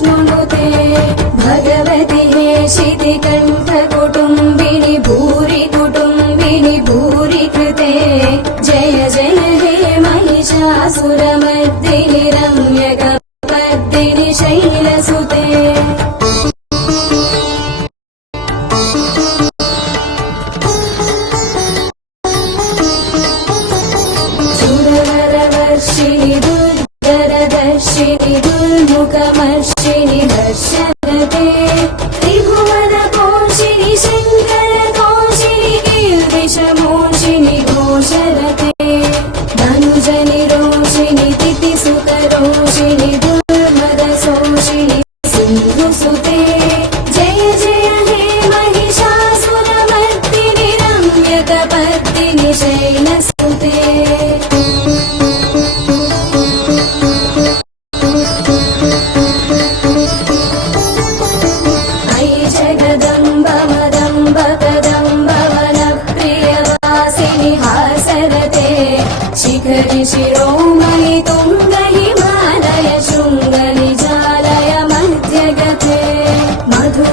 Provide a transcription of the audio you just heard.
विष्णुनुते भगवति हे शितिकण्ठकुटुम्बिनि भूरि कुटुम्बिनि भूरि कृते जय जय हे महिषासुरमर्दिनि रम्यकपर्दिनि शैलसुते सुरवरवर्षिणि दुर्धरदर्शिनि दुर्मुखमर्षिणि दर्शनते त्रिभुवनपोषिणि शङ्करतोषिणि कीर्तिशमोषिणि घोषरते धनुजनिरोषिणि तिथिसुकरोषिणि दुर्मदशोषिणि सिन्धुसुते जय जय हे महिषासुरमर्दिनि रम्यकपर्दिनि शैलसुते जगदम्ब मदम्ब कदम्ब वनप्रियवासिनि हासरते शिखरि शिरोमणि